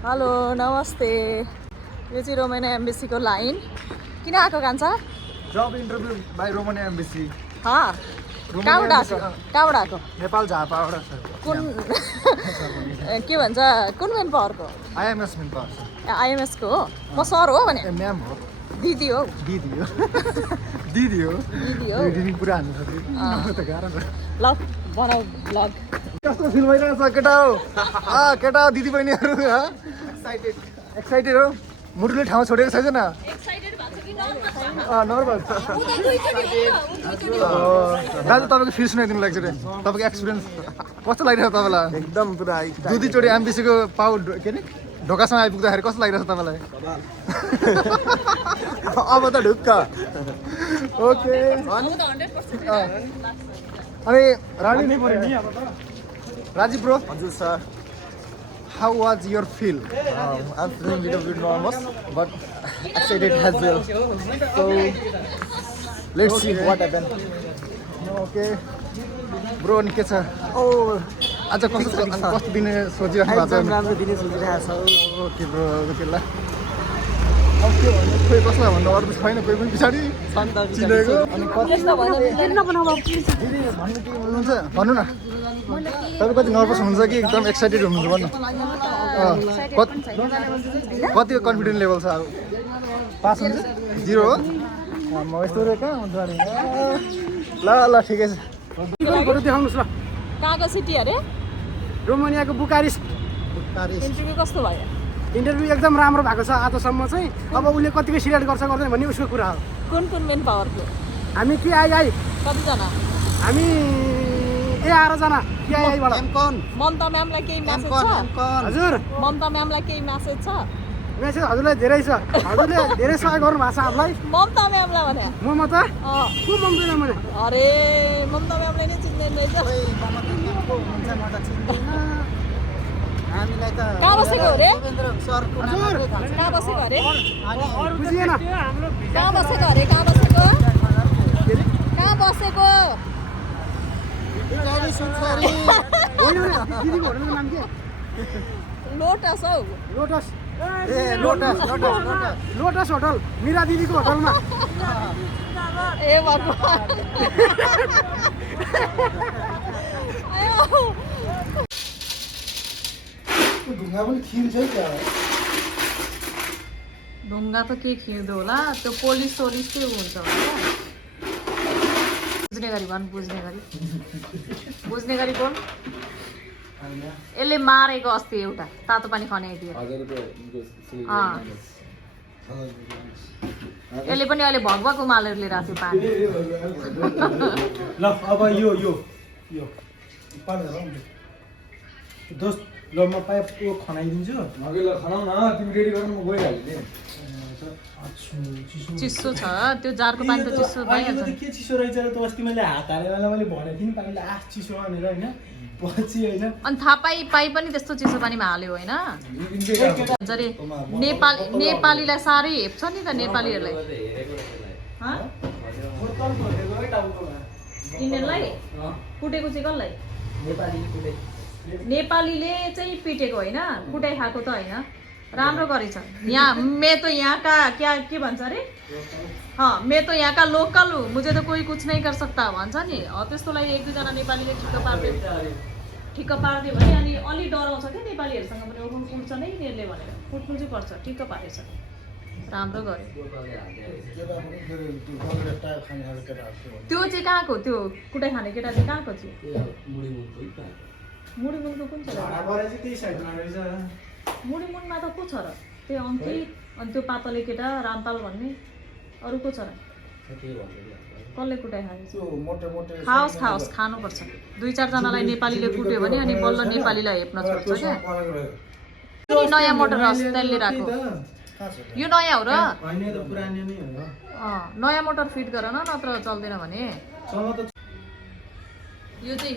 Hello नमस्ते यो चाहिँ रोमानिया एम्बेसीको लाइन किन आएको कान्छा जब इन्टरभ्यू बाई रोमानिया एम्बेसी कहाँबाट आएको नेपाल झापाबाट कुन के भन्छ कुन मेन पावरको आइएमएस मेन पावर आइएमएसको हो म सर हो भने म्याम हो दिदी हो दिदी हो दिदी पुरा हान्नु सक्यो त गाह्रो ल बनाऊ ब्लग कस्तो फिल भइरहेको छ केटा हो केटा हो दिदी बहिनीहरू एक्साइटेड हो मुटुले ठाउँ छोडेको छैन नर्भस दाजु तपाईँको फिल सुनाइदिनु लाग्छ रे तपाईँको एक्सपिरियन्स कस्तो लागिरहेको तपाईँलाई एकदम पुरा दुईचोटि एमबिसीको पाउ के अरे ढोकासम्म आइपुग्दाखेरि कस्तो लागिरहेको छ तपाईँलाई अब त ढुक्क ओके अनि राजीव ब्रो हजुर sir how was your feel I'm feeling a little bit nervous but excited as well so let's see what happened okay bro अनि के छ आज कस्तो दिने सोचिराख्नु भएको छ राम्रो दिने सोचिरहेको छ ओके ब्रो ओके ल अब के भन्नु खोइ कसलाई भन्नु अरू छैन कोही पनि पछाडि चिनेको अनि भन्नुहुन्छ भन्नु न तपाईँ कति नर्भस हुनुहुन्छ कि एकदम एक्साइटेड हुनुहुन्छ भन्नु कतिको कन्फिडेन्ट लेभल छ अब पास हुन्छ 0 हो म यस्तो रे कहाँ हुन्छ अनि ल ठिकै छ फोटो देखाउनुहोस् ल कहाँको सिटी अरे रोमानियाको बुकारेस्ट इन्टरभ्यू कस्तो भयो इन्टरभ्यू एकदम राम्रो भएको छ आजसम्म चाहिँ अब उसले कतिको सिलेक्ट गर्छ गर्दैन भन्ने उसको कुरा हो कुन मेन पावरको हामी केआइआई कतिजना हामी 11 जना केआइआईबाट ममता म्यामलाई केही मेसेज छ हजुर ममता म्यामलाई केही मेसेज छ मेसेज हजुरलाई धेरै छ हजुरले धेरै सहयोग गर्नु भएको छ हामीलाई ममता म्यामलाई भने ममता को ममता म्यामले अरे ममता म्यामले नै चिन्दैन रहेछ हामीलाई त कहाँ बसेको अरे देवेन्द्र सरको कहाँ बसेको अरे बुझिएन कहाँ बसेको अरे कहाँ बसेको दिदीको होटलको नाम के लोटस हौ लोटस होटल मिरा दिदीको होटलमा ए भगवान ढुङ्गा पनि खिर छ क्या ढुङ्गा त के खिर्दो होला त्यो पोलिस चाहिँ हुन्छ होला बुझ्ने गरी बोल यसले मारेको अस्ति एउटा तातो पानी खनाइदियो यसले पनि अहिले भगभग उमालेर लिएर आएको थियो पानी ल अब यो दोस्त ल म पाइप खनाइदिन्छु खनाउ न तिमी रेडी गर्नु म गइहाल्छु चिसो छ त्यो जारको पानी त चिसो भइहाल्छ के चिसो रहेछ र त अस्ति मैले हात हालेर मैले भनेको थिएँ नि पानीले चिसो भनेर होइन पछि होइन अनि थाहा पाइ पनि त्यस्तो चिसो पानीमा हाल्यो होइन अरे नेपालीलाई साह्रै हेप्छ नि त नेपालीहरूलाई यिनीहरूलाई कुटेको चाहिँ कसलाई नेपालीले चाहिँ पिटेको होइन कुटाइ खाएको त होइन राम्रो गरेछ यहाँ मैं तो यहाँ का क्या के भन्छ अरे मैं तो यहाँ का लोकल हूँ मुझे तो कोही कुछ नहीं कर सकता भन्छ नि त्यस्तोलाई 1-2 जना नेपालीले ठिक्क पारिदियो भने अनि अलि डराउँछ क्या नेपालीहरूसँग पनि उठ्छ नै यिनीहरूले भनेर उठ्नु चाहिँ पर्छ ठिक्क पारेछ राम्रो गर्यो त्यो चाहिँ कहाँको त्यो कुटाइ खाने केटा चाहिँ कहाँको थियो मुडीमुनको कुन छ मुडीमुनमा त को छ र त्यो अङ्कित अनि त्यो पातले केटा रामपाल भन्ने अरू को छ र कसले कुटाइ खाओस् खानुपर्छ 2-4 जनालाई नेपालीले कुट्यो भने अनि बल्ल नेपालीलाई हेप्न छोड्छ क्या नयाँ मोटर त्यसले राख्यो यो नयाँ हो र नयाँ मोटर फिट गर न नत्र चल्दैन भने यो चाहिँ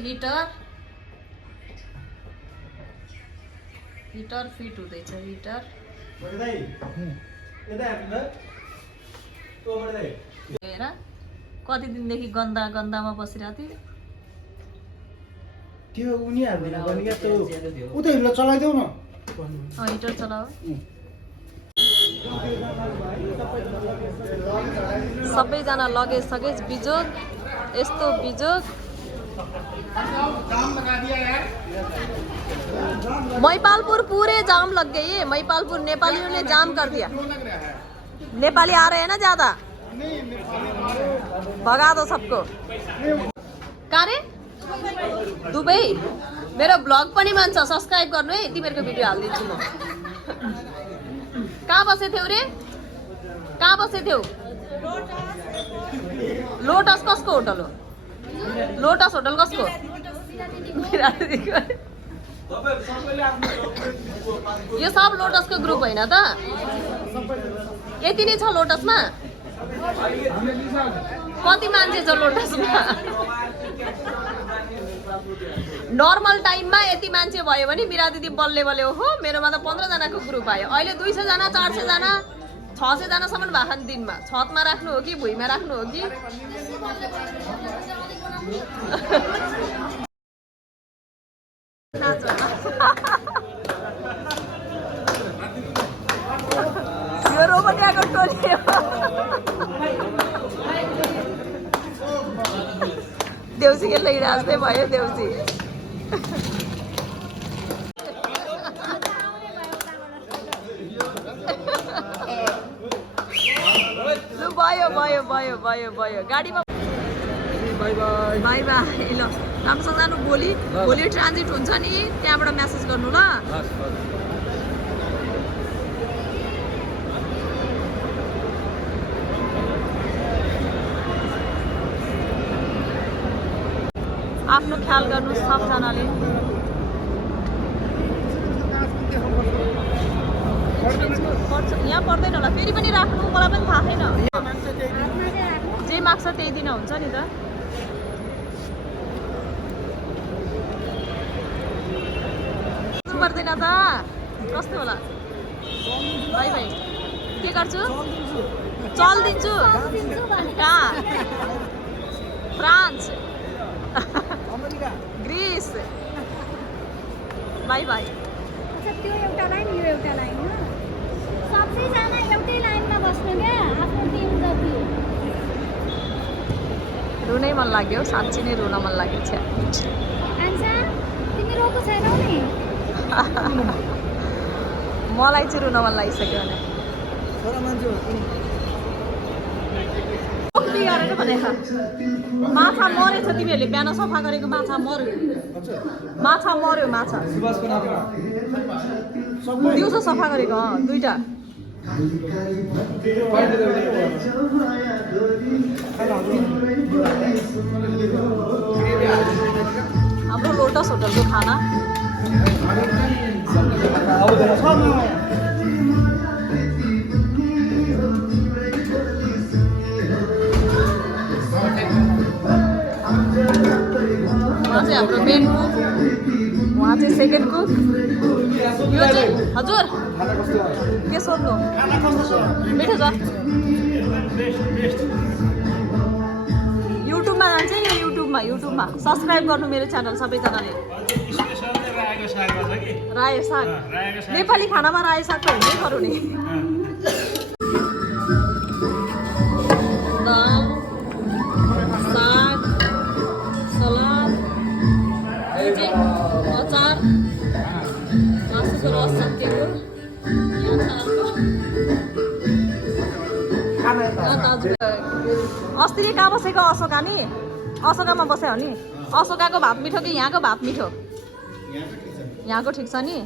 हिटर फिट हुँदैछ हिटर हेर कति दिनदेखि गन्दामा बसिरहेको थियो त्यो उनीहरूले गर्ने क्या त्यो उतैहरुलाई चलाइदेऊ न हिटर चलाऊ सबैजना लगेज सगेज बिजोग यस्तो बिजोग महिपालपुर पूरे जाम लग गई है महिपालपुर नेपालियों ने जाम कर दिया नेपाली आ रहे हैं ना ज्यादा भगा दो सबको कहाँ रे दुबई मेरो ब्लग पनि मान्छ सब्स्क्राइब गर्नु है तिमीहरूको भिडियो हालिदिन्छु म कहाँ बसे थियौ रे कहाँ बसे थियौ लोटस कसको होटल हो लोटस होटल कसको यो सब लोटसको ग्रुप होइन त यति नै छ लोटसमा कति मान्छे छ लोटसमा नर्मल टाइममा यति मान्छे भयो भने मिरा दिदी बल्ले बल्ले हो मेरोमा त 15 जनाको ग्रुप आयो अहिले 200 जना 400 जना 600 जनासम्म भएको दिनमा छतमा राख्नु हो कि भुइँमा राख्नु हो कि यो रोबोटियाको टोली देउसी खेल्न हिँडाजस्तै भयो देउसी लु भयो भयो भयो भयो भयो गाडीमा बाई बाई बाई बाई ल राम्रोसँग जानु भोलि ट्रान्जिट हुन्छ नि त्यहाँबाट मेसेज गर्नु ल आफ्नो ख्याल गर्नु सबजनाले यहाँ पर्दैन होला फेरि पनि राख्नु मलाई पनि थाहा छैन जे माग्छ त्यही दिन हुन्छ नि त पर्दैन त कस्तो होला भाइ भाइ के गर्छु चल्दिन्छु कहाँ फ्रान्स ग्रीस बाई बाई त्यो एउटा लाइन यो एउटा लाइन हो सबैजना एउटै लाइनमा बस्नु क्या आफ्नो टिम जति रुनै मन लाग्यो साँच्ची नै रुन मन लाग्यो छ आन्सा तिमी रोको छैनौ नि मलाई चाहिँ रुन मन लागिसक्यो भने छोरा मान्छे माछा मरेछ तिमीहरूले बिहान सफा गरेको माछा मर्यो माछा दिउँसो सफा गरेको दुईटा हाम्रो लोटस होटलको खाना चाहिँ हाम्रो मेन कुक उहाँ चाहिँ सेकेन्ड कुक यो चाहिँ हजुर के सोध्नु मिठो छ युट्युबमा जान्छ नि युट्युबमा सब्सक्राइब गर्नु मेरो च्यानल सबैजनाले रायो साग नेपाली खानामा रायो साग त हुनै पर्यो नि दाल साग सलाद अचार मासुको रस सकिएको अस्ति नै कहाँ बसेको अशोका नि अशोकामा बस्यो हो नि अशोकाको भात मिठो कि यहाँको भात मिठो यहाँको ठिक छ नि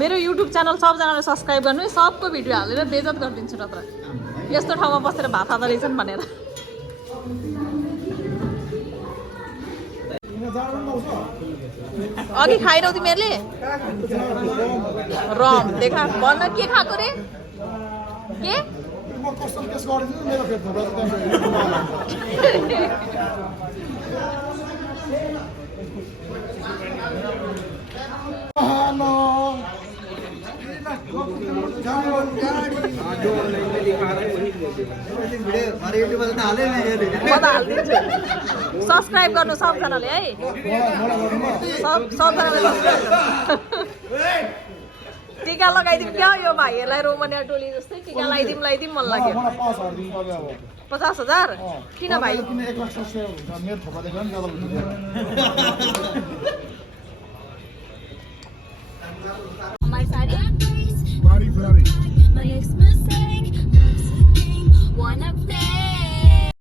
मेरो युट्युब च्यानल सबजनाले सब्सक्राइब गर्नु है सबको भिडियो हालेर बेइज्जत गरिदिन्छु नत्र यस्तो ठाउँमा बसेर भात खाँदो रहेछन् भनेर अघि खाएनौ तिमीहरूले रम देखा भन्न के खाएको रे के सब्सक्राइब गर्नु सबजनाले है सबजनाले सब्सक्राइब गर्नु टिका लगाइदिउँ क्या यो भाइहरूलाई रोमनिया टोली जस्तै टिका लगाइदिउँ मन लाग्यो। मलाई 5,000 दिनु पर्यो अब 50,000 किन भाइ? किन 1,80,000 हुन्छ मेरो थोपा देखेर नि डबल हुन्छ